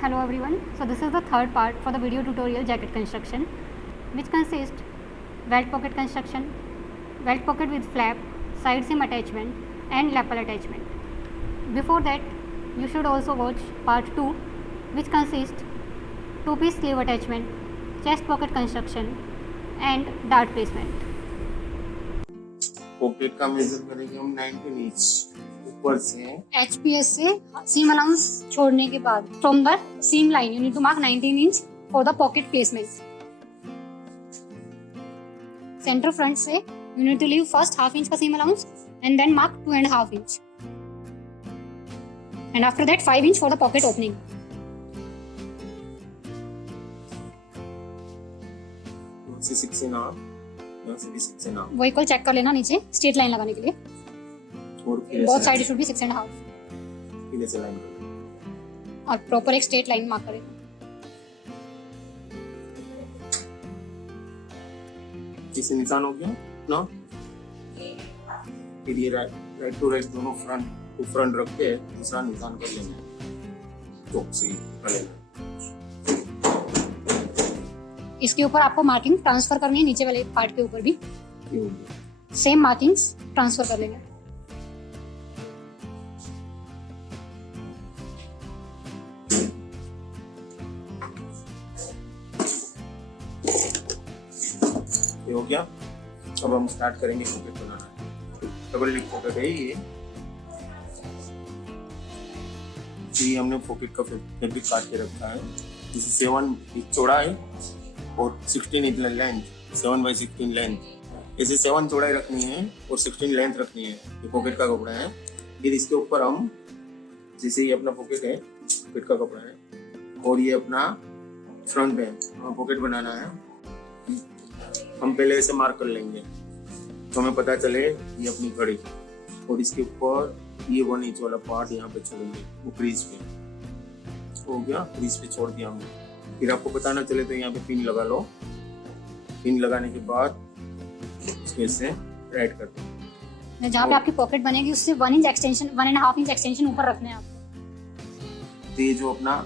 Hello everyone. So this is the third part for the video tutorial jacket construction, which consists belt pocket construction, belt pocket with flap, side seam attachment and lapel attachment. Before that, you should also watch part 2, which consists two-piece sleeve attachment, chest pocket construction and dart placement. Pocket का major करेंगे हम 19 inch ऊपर से HPS से seam allowance छोड़ने के बाद from the seam line you need to mark 19 inch for the pocket placement. Center front से you need to leave first half inch का seam allowance and then mark 2.5 inch. And after that 5 inch for the pocket opening. से 6.5 यहाँ से भी 6.5 वो equal check कर लेना नीचे स्ट्रेट लाइन लगाने के लिए. और फिर बोथ साइड शुड बी 6.5 फिर ऐसे लाइन करेंगे और प्रॉपर एक स्ट्रेट लाइन मार्क करें. इसे निशान हो गया ना. फिर ये राइट टू राइट दोनों फ्रंट टू फ्रंट रख के दूसरा निशान कर लेंगे चौक से कर लेना. इसके ऊपर आपको मार्किंग ट्रांसफर करनी है, नीचे वाले पार्ट के ऊपर भी ये हो गया. सेम मार्किंग्स ट्रांसफर कर लेंगे. ये हो गया. अब हम स्टार्ट करेंगे पॉकेट बनाना. डबल लिप पॉकेट है ये. हमने पॉकेट का फैब्रिक काट के रखा है. इसे 7 इंच चौड़ा है और 16 इंच लेंथ, 7 बाई 16 लेंथ. इसे 7 चौड़ाई रखनी है और 16 लेंथ रखनी है. ये पॉकेट का कपड़ा है. फिर इसके ऊपर हम जैसे ये अपना पॉकेट है, पॉकेट का कपड़ा है और ये अपना फ्रंट है, हमें पॉकेट बनाना है. हम पहले ऐसे मार्क कर लेंगे तो हमें पता चले ये अपनी घड़ी. और इसके ऊपर ये 1 इंच वाला पार्ट यहाँ पे छोड़ेंगे, वो क्रीज पे हो गया. क्रीज पे छोड़ दिया हमने. फिर आपको पता ना चले तो यहाँ पे पिन लगा लो. पिन लगाने के बाद इसको ऐसे टाइट कर दो. जहाँ पे आपकी पॉकेट बनेगी उससे 1 इंच एक्सटेंशन, 1.5 इंच एक्सटेंशन ऊपर रखना है आपको. तो ये जो अपना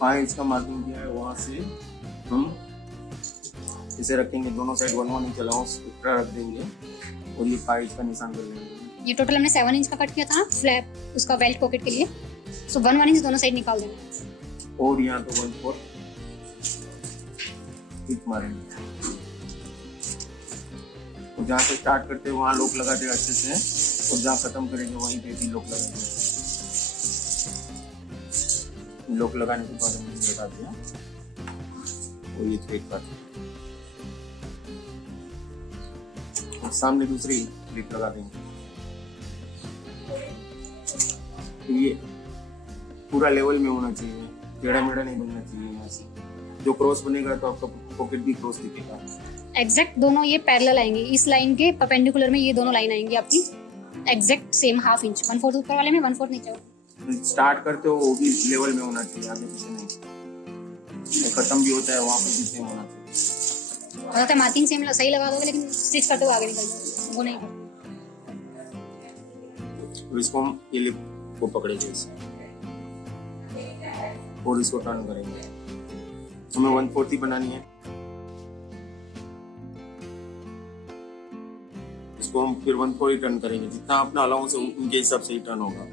5 इंच का मार्किंग किया है वहां से हम इसे रखेंगे. दोनों साइड 1 इंच अलाउंस एक्स्ट्रा रख देंगे और ये 5 इंच का निशान कर लेंगे. ये टोटल हमने 7 इंच का कट किया था ना फ्लैप उसका बेल्ट पॉकेट के लिए. सो 1 इंच दोनों साइड निकाल देना और यहाँ तो 1/4 टिक मारेंगे. और जहाँ से स्टार्ट करते हैं वहाँ लॉक लगाते हैं अच्छे से और जहाँ खत्म करेंगे वहीं पे भी लॉक लगाएंगे. लॉक लगाने के बाद हमने लगा दिया और ये थ्रेड काट और सामने दूसरी क्लिप लगा देंगे. ये पूरा लेवल में होना चाहिए, टेढ़ा मेढ़ा नहीं बनना चाहिए. यहाँ से जो क्रॉस बनेगा तो आपका पॉकेट भी क्रॉस दिखेगा. एग्जैक्ट दोनों ये पैरेलल आएंगे. इस लाइन के परपेंडिकुलर में ये दोनों लाइन आएंगी आपकी एग्जैक्ट सेम हाफ इंच. 1/4 ऊपर वाले में 1/4 नीचे. स्टार्ट करते हो वो भी लेवल में होना चाहिए, आगे पीछे नहीं. खत्म भी होता है वहाँ पे भी सेम होना चाहिए. हो सकता है मार्किंग सेम सही लगा दोगे लेकिन स्टिच करते हुए आगे निकल जाओगे, वो नहीं करते. इसको हम ये लिप को पकड़ेंगे इसे और इसको टर्न करेंगे. हमें 1/4 ही बनानी है. इसको हम फिर 1/4 ही टर्न करेंगे. जितना अपना अलाउंस है उनके हिसाब से ही टर्न होगा.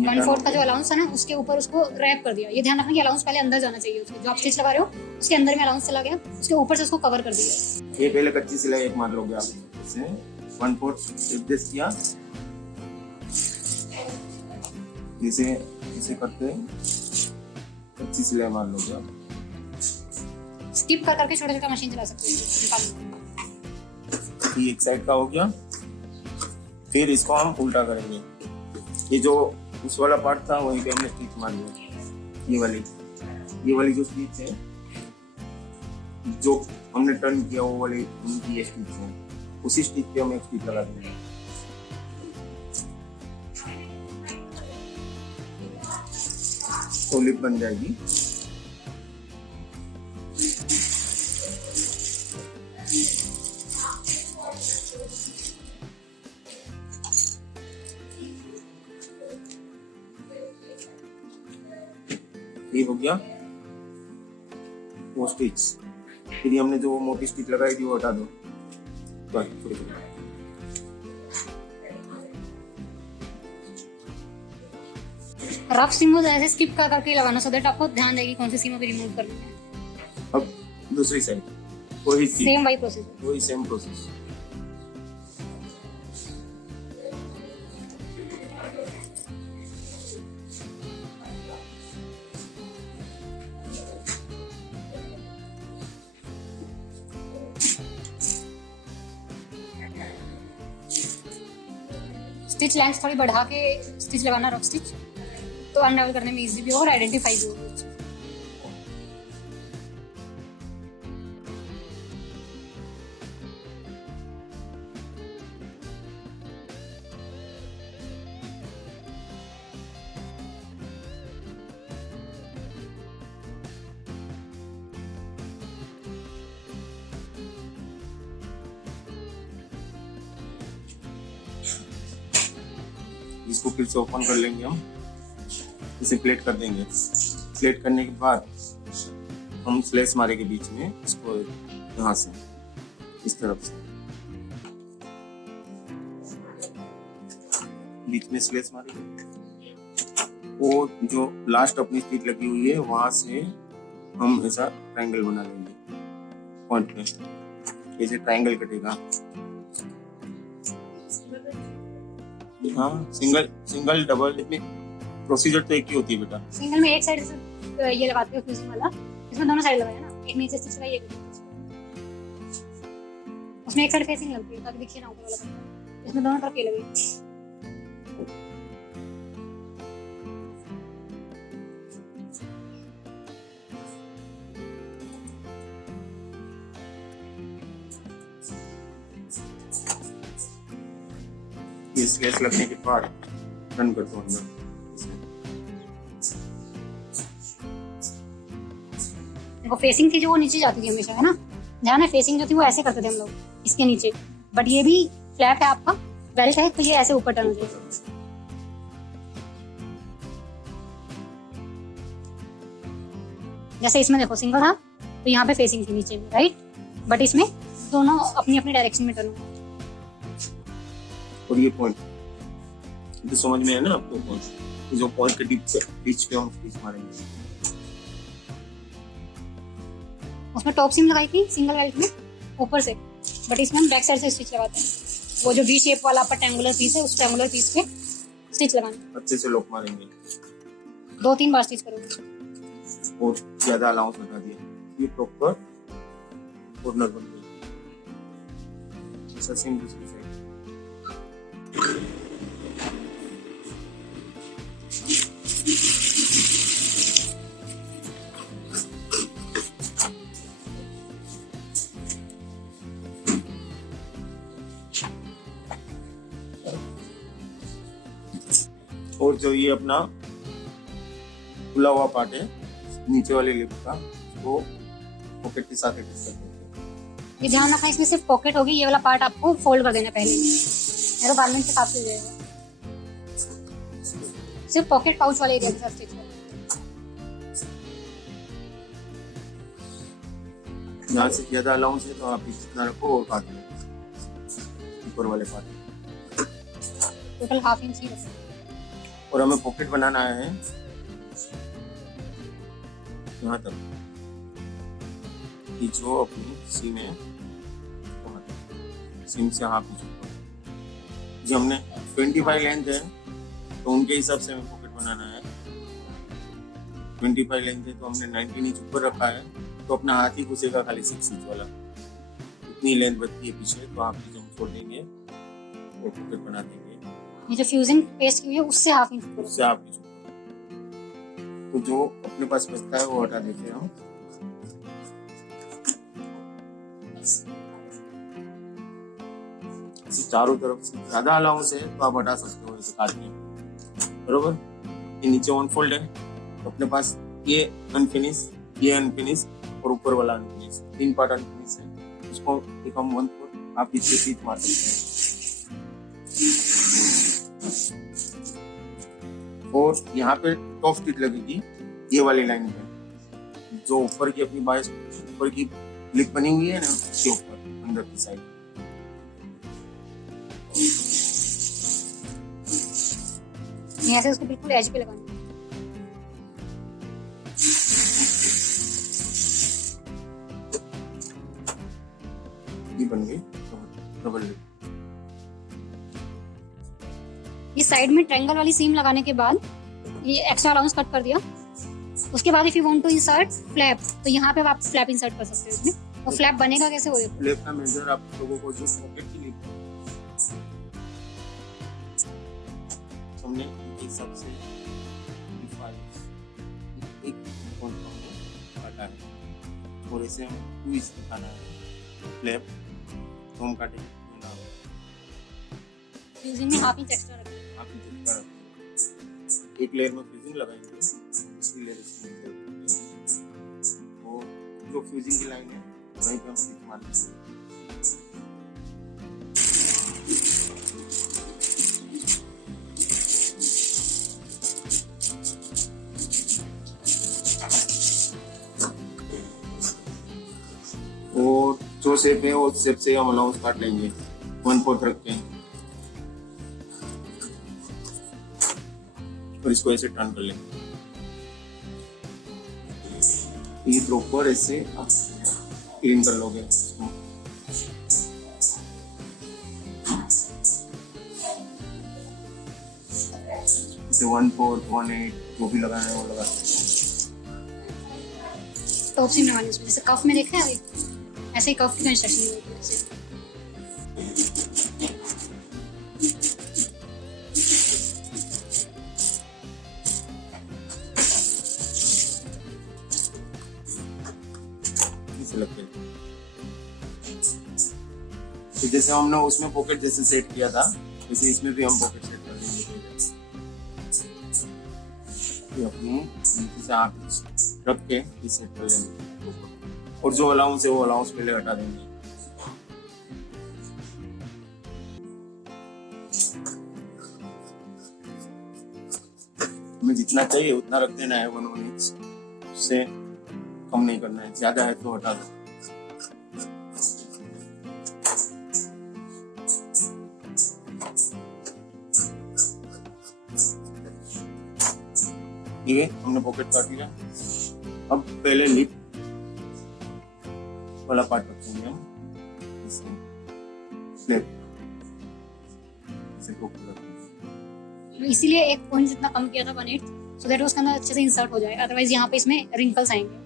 1/4 का जो अलाउंस है ना उसके ऊपर उसको रैप कर दिया. ये ध्यान रखना कि अलाउंस पहले अंदर जाना चाहिए. उसके जो आप स्टिच लगा रहे हो उसके अंदर में अलाउंस चला गया, उसके ऊपर से उसको कवर कर दिया. ये पहले कच्ची सिलाई एक मार लोगे आप. इसे 1/4 एडजस्ट किया. इसे करते कच्ची सिलाई मार लोगे आप. स्किप कर करके छोटा छोटा मशीन चला सकते हैं. ये एक साइड का हो गया. फिर इसको हम उल्टा करेंगे. ये जो उस वाला पार्ट था वहीं पे हमने स्टिच मार लिया. ये वाली जो स्टिच है जो हमने टर्न किया वो वाली उनकी ये स्टिच है. उसी स्टिच पे हम एक स्टिच लगा देंगे. तो लिप बन जाएगी. ये हो गया वो स्टिच। फिर ये हमने जो वो मोटी स्टिच लगाई थी वो हटा दो। बस थोड़ी थोड़ी। रफ सीम को ऐसे स्किप कर करके लगाना, सो दैट आपको ध्यान रहेगी कौन सी सीम अभी रिमूव करनी है। अब दूसरी साइड वही सेम वही प्रोसेस। वही सेम प्रोसेस। स्टिच लेंथ थोड़ी बढ़ा के स्टिच लगाना, रफ स्टिच, तो अनरावल करने में इजी भी होगा और आइडेंटिफाई भी होगा। इसको फिर से ओपन कर लेंगे हम, इसे प्लेट कर देंगे। प्लेट करने के बाद हम स्लेस मारेंगे बीच में, इसको यहाँ से इस तरफ से बीच में स्लेस मारेंगे। वो जो लास्ट अपनी स्टिच लगी हुई है वहां से हम ऐसा ट्रायंगल बना लेंगे पॉइंट में, ऐसे ट्रायंगल कटेगा। हाँ, सिंगल डबल में प्रोसीजर तो एक ही होती है बेटा। सिंगल में एक साइड से ये लगाते हो फ्यूजिंग वाला, इसमें दोनों साइड लगाया ना, एक नीचे स्टिच लगाई, एक उसमें एक साइड फेसिंग लगती है ताकि दिखे ना ऊपर वाला पत्ता, इसमें दोनों तरफ ये लगेगी। ये स्लेस लगने के बाद रन करता हूँ अंदर। देखो फेसिंग थी जो वो नीचे जाती थी हमेशा, है ना, ध्यान है, फेसिंग जो थी वो ऐसे करते थे हम लोग इसके नीचे, बट ये भी फ्लैप है आपका, बेल्ट है, तो ये ऐसे ऊपर टर्न हो जाएगा। जैसे इसमें देखो सिंगल था तो यहाँ पे फेसिंग थी नीचे में, राइट, बट इसमें दोनों अपनी अपनी डायरेक्शन में टर्न हो। और ये पॉइंट तो समझ में है ना आपको, पॉइंट जो पॉइंट के बीच पे हम स्टिच मारेंगे। उसमें टॉप सीम लगाई थी सिंगल बेल्ट में ऊपर से, बट इसमें हम बैक साइड से स्टिच लगाते हैं। वो जो वी शेप वाला आपका ट्रायंगुलर पीस है, उस ट्रायंगुलर पीस पे स्टिच लगाना, अच्छे से लॉक मारेंगे, 2-3 बार स्टिच करोगे। और ज्यादा अलाउंस हटा दिया, ये प्रॉपर कॉर्नर बन गई। ऐसा सेम दूसरी साइड। और जो ये अपना खुला हुआ पार्ट है नीचे वाले लिप का, वो पॉकेट के साथ अटैच कर देंगे। ये ध्यान रखना, इसमें सिर्फ पॉकेट होगी, ये वाला पार्ट आपको फोल्ड कर देना पहले, नहीं तो गारमेंट के साथ हो जाएगा। सिर्फ पॉकेट पाउच वाले एरिया के साथ स्टिच करना। यहाँ से ज्यादा अलाउंस है तो आप इतना रखो और काट लो ऊपर वाले पार्ट, टोटल 1/2 इंच ही रखो। और हमें पॉकेट बनाना है यहाँ तक, कि जो अपनी सीम है सीम से 1/2 इंच ऊपर। जो हमने 25 लेंथ है तो उनके हिसाब से हमें पॉकेट बनाना है। 25 लेंथ है तो हमने 19 इंच ऊपर रखा है, तो अपना हाथ ही घुसेगा खाली 6 इंच वाला, इतनी लेंथ बचती है पीछे, तो आप हम छोड़ देंगे और पॉकेट बना देंगे। ये जो फ्यूजिंग पेस्ट की हुई है उससे 1/2 इंच ऊपर, उससे आप तो जो अपने पास बचता है वो हटा देते हैं हम। इसे चारों तरफ से ज्यादा अलाउंस है तो आप हटा सकते हो इसे काट के, बरोबर। ये नीचे 1 फोल्ड है तो अपने पास ये अनफिनिश, ये अनफिनिश और ऊपर वाला अनफिनिश, 3 पार्ट अनफिनिश है। उसको एक हम 1 फोल्ड आप इससे सीट मार सकते हैं। और यहाँ पे टॉप स्टिच लगेगी ये वाली लाइन पे जो ऊपर की अपनी बायस ऊपर की लिप बनी हुई है ना, उसके ऊपर अंदर की साइड। यहाँ से उसको बिल्कुल एज पे लगाना है। ये बन गई डबल लिप। ये साइड में ट्रायंगल वाली सीम लगाने के बाद ये एक्स्ट्रा अलाउंस कट कर दिया। उसके बाद if you want to insert flap, तो यहाँ पे आप फ्लैप इंसर्ट कर सकते हो इसमें। और फ्लैप बनेगा कैसे होगा? फ्लैप का मेजर आप लोगों को जो पॉकेट की लिप हमने एक सबसे एक काटा है, थोड़े से हम 2 इंच दिखाना है फ्लैप, तो हम काटेंगे फ्यूजिंग में हाफ इंच एक्स्ट्रा रखें। आप जितना रखें। एक लेयर में फ्यूजिंग लगाएंगे, दूसरी लेयर इसमें और जो फ्यूजिंग की लाइन है वहीं पे हम स्टिच मारेंगे। और जो शेप है उस शेप से हम अलाउंस काट लेंगे 1/4 रख के, और इसको ऐसे टर्न कर लेंगे। ये प्रॉपर ऐसे आप क्लीन कर लोगे इसको। इसे 1/4, 1/8 जो भी लगाना है वो लगा सकते हैं। टॉप सीम लगानी है उसमें, जैसे कफ में देखा है ऐसे ही कफ की कंस्ट्रक्शन होती है जैसे। लगते हैं। तो जैसे हमने उसमें पॉकेट जैसे सेट किया था, वैसे इसमें भी हम पॉकेट सेट कर देंगे। ये अपनी नीचे से आप रख के ये सेट कर लेंगे, और जो अलाउंस है वो अलाउंस पहले हटा देंगे। हमें जितना चाहिए उतना रख देना है, 1 इंच, उससे कम नहीं करना है। ज्यादा है तो हटा दो। ठीक है, हमने पॉकेट काट लिया। अब पहले लिप वाला पार्ट रखेंगे हम, इसीलिए एक पॉइंट जितना कम किया था 1/8, सो दैट उसके अंदर अच्छे से इंसर्ट हो जाए। अदरवाइज यहाँ पे इसमें रिंकल्स आएंगे।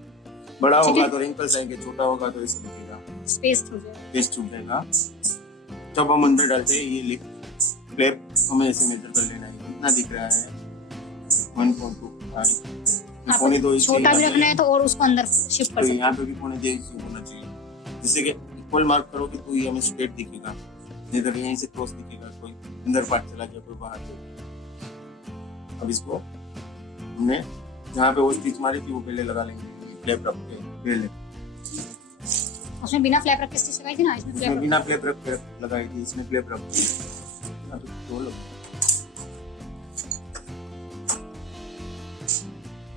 बड़ा होगा तो रिंकल्स आएंगे, छोटा होगा तो ऐसे दिखेगा, स्पेस छूट जाएगा। स्पेस छूट जाएगा। जब हम अंदर डालते हैं ये लिप फ्लैप हमें ऐसे मेजर कर लेना है, कितना दिख रहा है 1.25, पौने 2 इंच। छोटा भी रखना है तो और उसको अंदर शिफ्ट कर सकते हैं। यहाँ पे भी पौने 2 इंच होना चाहिए, जैसे कि इक्वल मार्क करोगे तो ये हमें स्ट्रेट दिखेगा, नहीं तो यहीं से क्रॉस दिखेगा, कोई अंदर पार्ट चला गया, कोई बाहर गया। अब इसको हमने जहाँ पे वो स्टिच मारी थी वो पहले लगा लेंगे, फ्लैप रख के पहले। उसमें बिना फ्लैप रख के स्टिच लगाई थी ना, इसमें बिना फ्लैप रख के लगाई थी, इसमें फ्लैप रख के।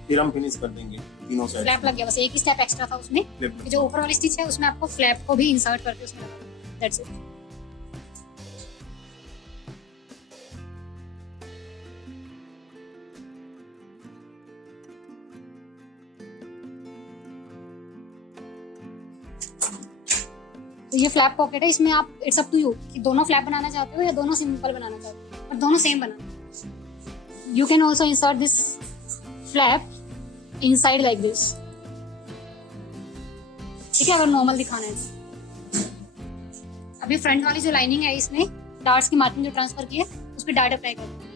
फिर हम फिनिश कर देंगे तीनों साइड। फ्लैप लग गया, बस एक ही स्टेप एक्स्ट्रा था उसमें। जो ऊपर वाली स्टिच है उसमें आपको फ्लैप को भी इंसर्ट करके उसमें लगाना, दैट्स इट। तो ये फ्लैप पॉकेट है, इसमें आप इट्स अप टू यू कि दोनों फ्लैप बनाना चाहते हो या दोनों सिंपल बनाना चाहते हो, और दोनों same banana. You can also insert this flap inside like this, ठीक है, अगर नॉर्मल दिखाना है तो। अभी फ्रंट वाली जो लाइनिंग है इसमें डार्ट्स की मार्किंग जो ट्रांसफर की है उस पर डार्ट अप्लाई करो।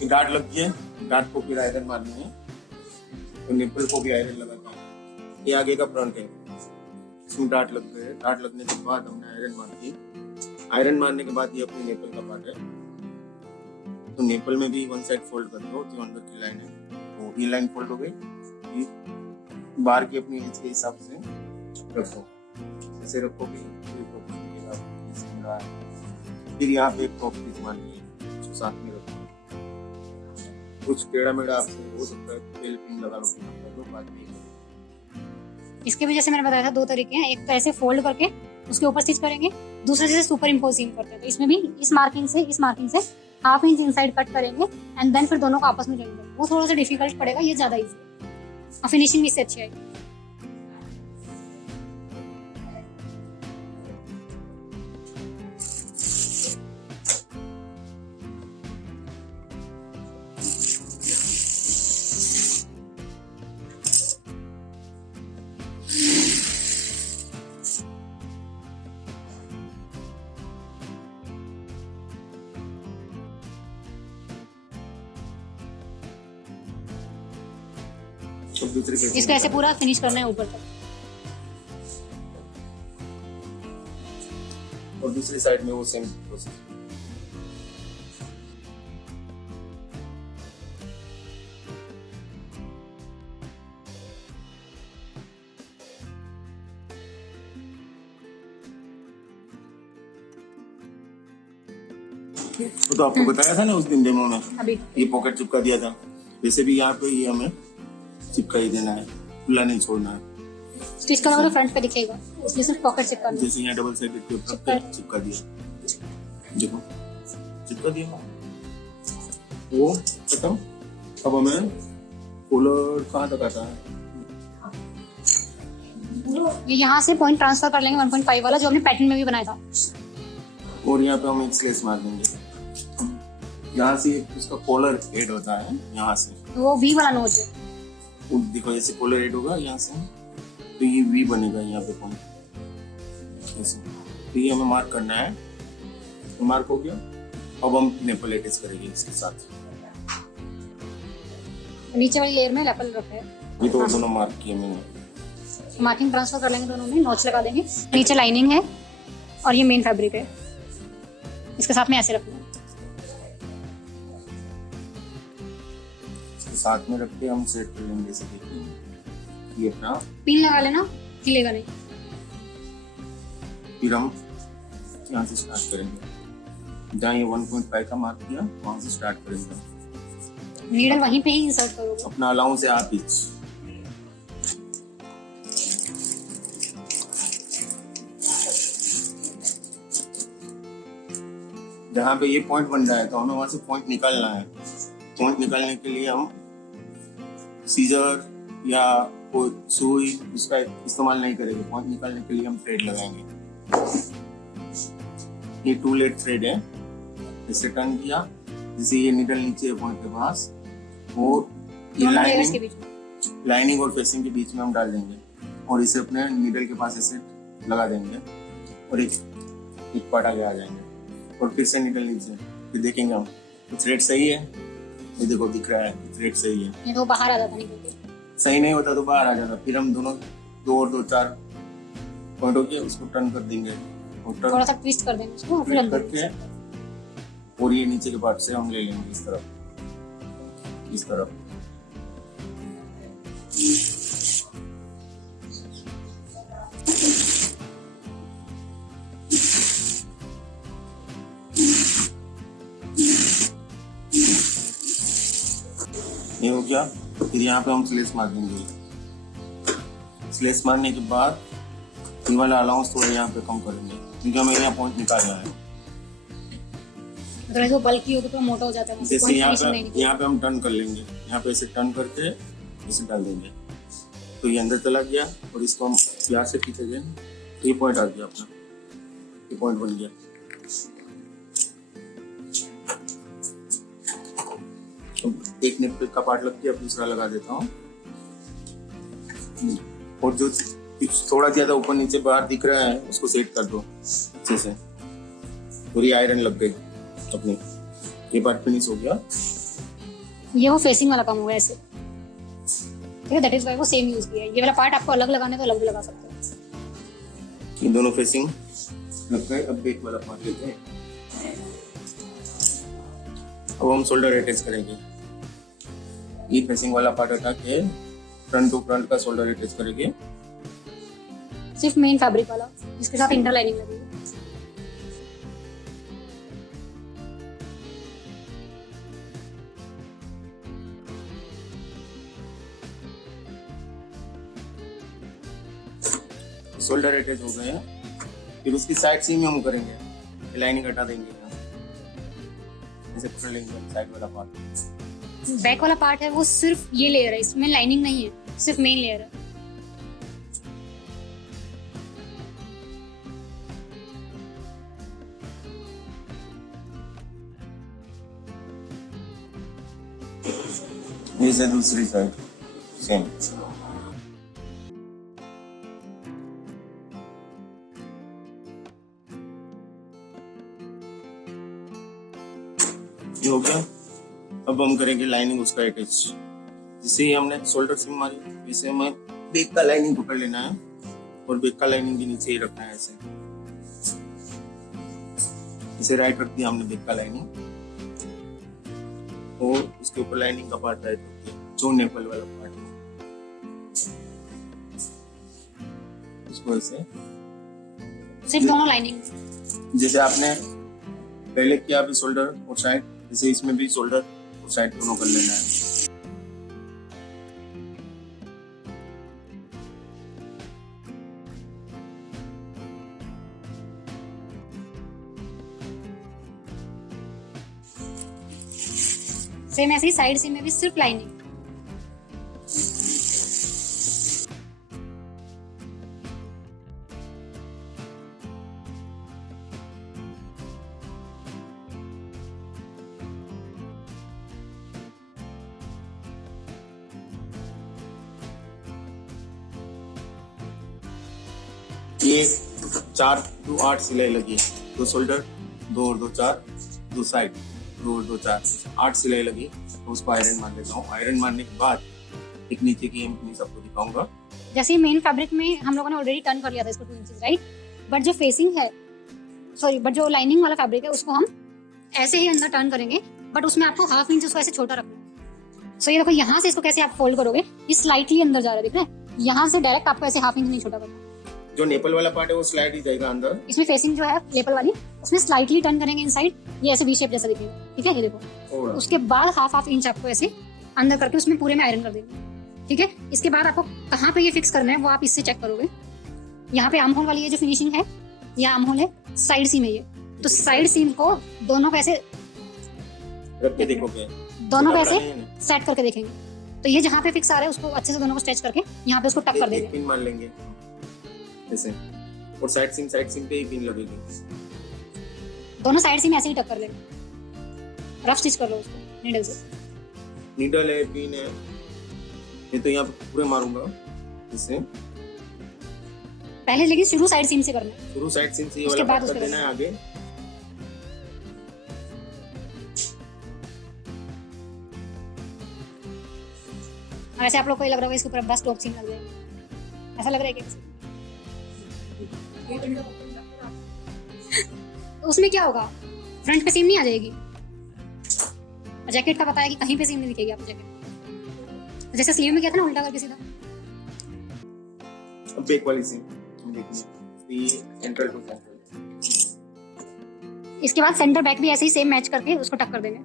ये गांठ लग गई है, गांठ को फिर आयरन मारनी है, तो निप्पल को भी आयरन लगाना है। ये आगे का फ्रंट है, इसमें डांट लग गए। डांट लगने के बाद हमने आयरन मार दी। आयरन मारने के बाद ये अपनी नेपल का पार्ट है, तो नेपल में भी वन साइड फोल्ड कर दो, जो अंदर की लाइन है वो ये लाइन फोल्ड हो गई। बाहर की अपनी एज के हिसाब से रखो, ऐसे रखोगे फिर यहाँ पे एक टॉप पीस मारनी है, उसको साथ में रखो। कुछ टेढ़ा मेढ़ा आपसे हो सकता है, तेल पिन लगा लो बाद में। इसके भी जैसे मैंने बताया था 2 तरीके हैं, एक तो ऐसे फोल्ड करके उसके ऊपर स्टिच करेंगे, दूसरे से सुपर इम्पोजिंग करते हैं। तो इसमें भी इस मार्किंग से हाफ इंच इनसाइड कट करेंगे एंड देन फिर दोनों को आपस में जोड़ेंगे। वो थोड़ा सा डिफिकल्ट पड़ेगा, ये ज्यादा इजी है और फिनिशिंग भी इससे अच्छी आएगी। इसको ऐसे पूरा फिनिश करना है ऊपर तक। और दूसरी साइड में वो सेम प्रोसेस। तो आपको बताया था ना उस दिन डेमो में, अभी ये पॉकेट चिपका दिया था। वैसे भी यहाँ पे ये हमें चिपका ही देना है, खुला नहीं छोड़ना है। स्टिच करोगे तो फ्रंट पे दिखेगा, इसलिए सिर्फ पॉकेट चिपका है। जैसे यहाँ डबल साइडेड पेपर पे चिपका दिया, देखो चिपका दिया, वो खत्म। अब हमें कॉलर कहाँ तक आता है, ये यहाँ से पॉइंट ट्रांसफर कर लेंगे 1.5 वाला जो हमने पैटर्न में भी बनाया था, और यहाँ पे हम एक स्लेस मार देंगे। यहाँ से उसका कॉलर ऐड होता है, यहाँ से वो वी वाला नोच है। वो देखो ऐसे कॉलर ऐड होगा यहाँ से, तो ये वी बनेगा यहाँ पे पॉइंट ऐसे। तो ये हमें मार्क करना है, तो मार्क हो गया। अब हम नेपल अटैच करेंगे इसके साथ। नीचे वाली लेयर में लेपल रखा है, ये तो दोनों मार्क किए मैंने। मार्किंग ट्रांसफर कर लेंगे दोनों में, नोच लगा देंगे। नीचे लाइनिंग है और ये मेन फैब्रिक है, इसके साथ में ऐसे रखना है। साथ में रख के हम सेट कर लेंगे, जैसे देखिए ये अपना पिन लगा लेना, हिलेगा नहीं। फिर हम यहाँ से स्टार्ट करेंगे, जहाँ ये 1.5 का मार्क किया वहाँ से स्टार्ट करेंगे। नीडल वहीं पे ही इंसर्ट करोगे, अपना अलाउंस है हाफ इंच। जहाँ पे ये पॉइंट बन रहा है तो हमें वहां से पॉइंट निकालना है। पॉइंट निकालने के लिए हम सीजर या कोई सुई उसका इस्तेमाल नहीं करेंगे। पॉइंट निकालने के लिए हम थ्रेड लगाएंगे। ये 2 लेट थ्रेड है, इसे टर्न किया, जैसे ये निडल नीचे है पॉइंट के पास, और ये लाइनिंग और फेसिंग के बीच में हम डाल देंगे और इसे अपने निडल के पास ऐसे लगा देंगे और एक पार्ट आगे आ जाएंगे और फिर से निडल नीचे। फिर देखेंगे हम तो थ्रेड सही है, ये देखो दिख रहा है थ्रेड सही है। ये तो बाहर आ जाता नहीं, सही नहीं होता तो बाहर आ जाता। फिर हम दोनों 2 और 2 4 पॉइंट होके उसको टर्न कर देंगे और थोड़ा सा ट्विस्ट कर देंगे उसको, फिर अंदर करके, और ये नीचे के पार्ट से हम ले लेंगे इस तरफ, इस तरफ। ये हो गया। फिर यहाँ पे हम स्लेस मार देंगे। स्लेस मारने के बाद ये वाला अलाउंस थोड़ा यहाँ पे कम करेंगे क्योंकि हमें यहाँ पॉइंट निकालना है। अगर जो बल्कि हो तो मोटा हो जाता है, जैसे यहाँ पे हम टर्न कर लेंगे, यहाँ पे ऐसे टर्न करके इसे डाल देंगे तो ये अंदर चला गया और इसको हम यहाँ से खींचे गए तो ये पॉइंट आ गया अपना, ये पॉइंट बन गया। एक निप्पल का पार्ट लग गया, अब दूसरा लगा देता हूँ। और जो थोड़ा ज्यादा ऊपर नीचे बाहर दिख रहा है उसको सेट कर दो अच्छे से। पूरी आयरन लग गई अपनी। ये पार्ट फिनिश हो गया। ये वो फेसिंग वाला काम होगा ऐसे, ठीक है, दैट इज वाई वो सेम यूज किया है। ये वाला पार्ट आपको अलग लगाने तो अलग भी लगा सकते हो। ये दोनों फेसिंग लग गए। अब बैक वाला पार्ट लेते हैं। अब हम शोल्डर अटैच करेंगे। ये फेसिंग वाला पार्ट हटा के फ्रंट टू फ्रंट का शोल्डर अटैच करेंगे। सिर्फ मेन फैब्रिक वाला जिसके साथ इंटर लाइनिंग लगेगी। शोल्डर अटैच हो गए हैं। फिर उसकी साइड सीम हम करेंगे, लाइनिंग हटा देंगे। ऐसे पकड़ लेंगे साइड वाला पार्ट। बैक वाला पार्ट है वो सिर्फ ये लेयर है, इसमें लाइनिंग नहीं है, सिर्फ मेन लेयर है। ये से दूसरी साइड सेम। ये हो गया। अब हम करेंगे लाइनिंग उसका अटैच। जिसे ही हमने शोल्डर सीम मारी, वैसे हमें बैक का लाइनिंग पकड़ लेना है और बैक का लाइनिंग भी नीचे ही रखना है। ऐसे इसे राइट रख दिया हमने बैक का लाइनिंग, और उसके ऊपर लाइनिंग का पार्ट राइट रख दिया, जो नेपल वाला पार्ट है उसको ऐसे सिर्फ दोनों लाइनिंग। जैसे आपने पहले किया अभी शोल्डर और साइड, जैसे इसमें भी शोल्डर और साइड दोनों कर लेना है। सेम ऐसे ही साइड से में भी सिर्फ लाइनिंग। ये 4 2 8 सिलाई लगी है। 2 शोल्डर, 2 और 2 4, 2 साइड, 2 और 2 4, 8 सिलाई लगी। तो उसको आयरन मार लेता हूँ। आयरन मारने के बाद एक नीचे की एम सबको दिखाऊंगा। जैसे मेन फैब्रिक में हम लोगों ने ऑलरेडी टर्न कर लिया था इसको 2 इंचेस, राइट। बट जो फेसिंग है, बट जो लाइनिंग वाला फैब्रिक है उसको हम ऐसे ही अंदर टर्न करेंगे, बट उसमें आपको ½ इंच उसको ऐसे छोटा रखना है। सो ये देखो, यहाँ से इसको कैसे आप फोल्ड करोगे, ये स्लाइटली अंदर जा रहा है, दिख रहा है। यहाँ से डायरेक्ट आपको ऐसे ½ इंच नहीं छोटा करना। जो नेपल वाला पार्ट है वो स्लाइड ही जाएगा अंदर। इसमें फेसिंग जो है लेपल वाली, उसमें स्लाइटली टर्न करेंगे इनसाइड, ये ऐसे वी शेप जैसा दिखेगा, ठीक है। ये देखो, उसके बाद ½ इंच आपको ऐसे अंदर करके उसमें पूरे में आयरन कर देंगे, ठीक है। इसके बाद आपको कहाँ पे ये फिक्स करना है वो आप इससे चेक करोगे। यहाँ पे आर्म होल वाली ये जो फिनिशिंग है, ये आर्म होल है, साइड सीम है ये। तो साइड सीम को दोनों को ऐसे रख के देखोगे, दोनों को ऐसे सेट करके देखेंगे। तो ये जहाँ पे फिक्स आ रहा है उसको अच्छे से दोनों को स्ट्रेच करके यहाँ पे उसको टक कर देंगे, पिन मार लेंगे ऐसे। और साइड सीम पे ही पिन लगेगी। दोनों साइड सीम ऐसे ही टक कर लेंगे। रफ स्टिच कर लो उसको नीडल से। नीडल है, पिन है, ये तो यहाँ पे पूरे मारूंगा इससे। पहले लेकिन शुरू साइड सीम से करना है। शुरू साइड सीम से ये उसके वाला बाद पार्ट कर उसके देना है आगे। और ऐसे आप लोग को ये लग रहा होगा इसके ऊपर बस टॉप सीम लग जाएगी, ऐसा लग रहा है क्या? तो उसमें क्या होगा, फ्रंट पे सीम नहीं आ जाएगी। जैकेट का पता है कि कहीं पे सीम नहीं दिखेगी आपको जैकेट। जैसे स्लीव में क्या था ना, उल्टा करके सीधा। अब बैक वाली सीम देखिए, ये सेंट्रल टू सेंट्रल। इसके बाद सेंटर बैक भी ऐसे ही सेम मैच करके उसको टक कर देंगे।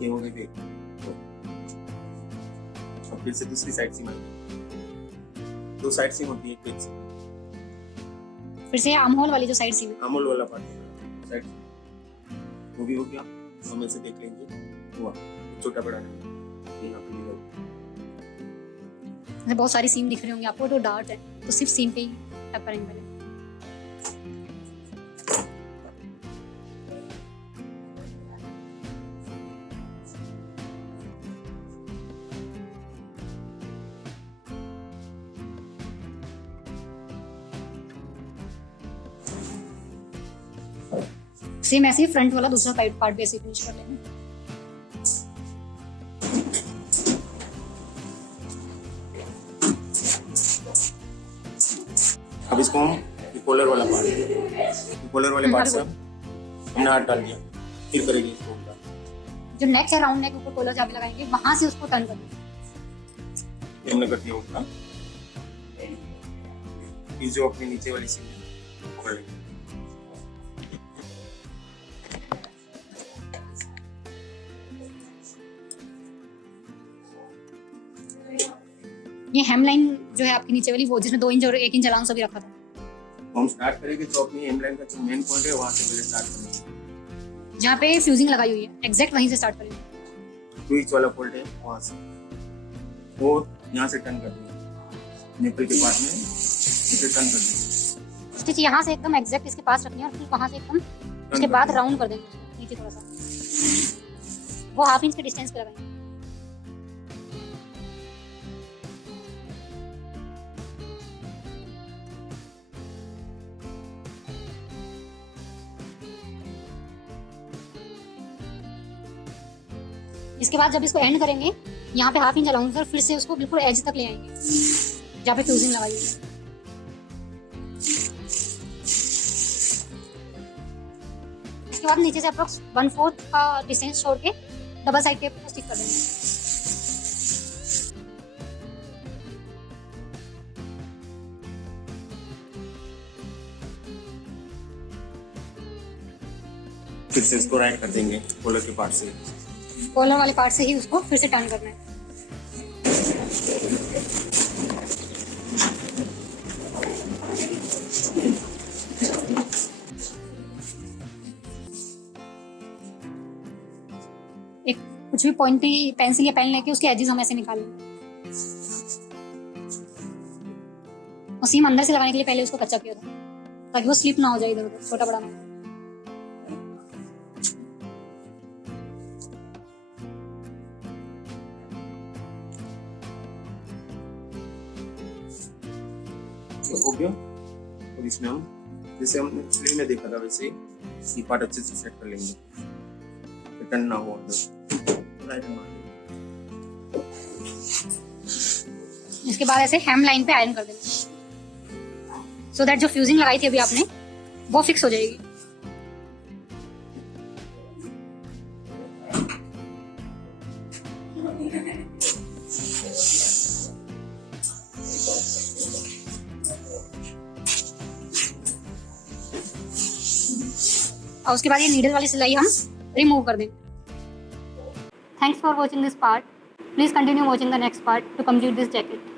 ये हो गई बैक। अब फिर से दूसरी साइड सीम आएगी। 2 साइड सीम होती है एक बैक सीम। फिर से आर्म होल वाली जो साइड सीम है, अमूल वाला पार्ट साइड वो भी हो गया। हम ऐसे देख लेंगे, हुआ छोटा बड़ा नहीं, यहाँ पे जैसे बहुत सारी सीम दिख रही होंगी आपको, तो डार्ट है तो सिर्फ सीम पे ही टक करेंगे पहले। सेम ऐसे ही फ्रंट वाला दूसरा पार्ट भी ऐसे फिनिश कर लेंगे। अब इसको हम कॉलर वाले पार्ट से हमने हाथ डाल दिया, फिर करेंगे इसको उल्टा। जो नेक है, राउंड नेक, ऊपर कॉलर जहाँ पे लगाएंगे वहां से उसको टर्न करना है। हमने कर दिया उल्टा, फिर जो अपनी नीचे वाली सीन पकड़ लेंगे। ये हेम लाइन जो है आपकी नीचे वाली, वो जिसमें 2 इंच और 1 इंच अलाउंस अभी रखा था, हम स्टार्ट करेंगे जो अपनी हेम लाइन का जो मेन पॉइंट है वहां से पहले स्टार्ट करेंगे। जहाँ पे फ्यूजिंग लगाई हुई है एग्जैक्ट वहीं से स्टार्ट करेंगे। 2 इंच वाला फोल्ड है वहां से, वो यहाँ से टर्न कर देंगे, नेपल के पास में इसे टर्न कर देंगे। स्टिच यहाँ से एकदम एग्जैक्ट इसके पास रखनी है और फिर वहाँ से एकदम उसके बाद राउंड कर देंगे नीचे थोड़ा सा, वो 1/2 इंच के डिस्टेंस पे लगाएंगे। इसके बाद जब इसको एंड करेंगे यहाँ पे 1/2 इंच अलाउंस और फिर से उसको बिल्कुल एज तक ले आएंगे जहाँ पे फ्यूजिंग लगाई हुई है। इसके बाद नीचे से अप्रोक्स 1/4 का डिस्टेंस छोड़ के डबल साइड टेप को स्टिक कर देंगे। फिर से इसको राइट कर देंगे कॉलर के पार्ट से, कॉलर वाले पार्ट से ही उसको फिर से टर्न करना है। एक कुछ भी पॉइंटी पेंसिल या पेन लेके उसके एजेस हम ऐसे निकाल लेंगे और सीम अंदर से लगाने के लिए पहले उसको कच्चा किया था ताकि वो स्लिप ना हो जाए इधर उधर, छोटा बड़ा ना हो। हो गया। और इसमें हम जैसे हमने पिछले में देखा था वैसे ही पार्ट अच्छे से सेट कर लेंगे, रिटर्न ना हो अंदर, राइट मार देंगे। इसके बाद ऐसे हेम लाइन पे आयरन कर देंगे सो दैट जो फ्यूजिंग लगाई थी अभी आपने वो फिक्स हो जाएगी। और उसके बाद ये नीडल वाली सिलाई हम रिमूव कर देंगे। Thanks for watching this part. Please continue watching the next part two complete this jacket.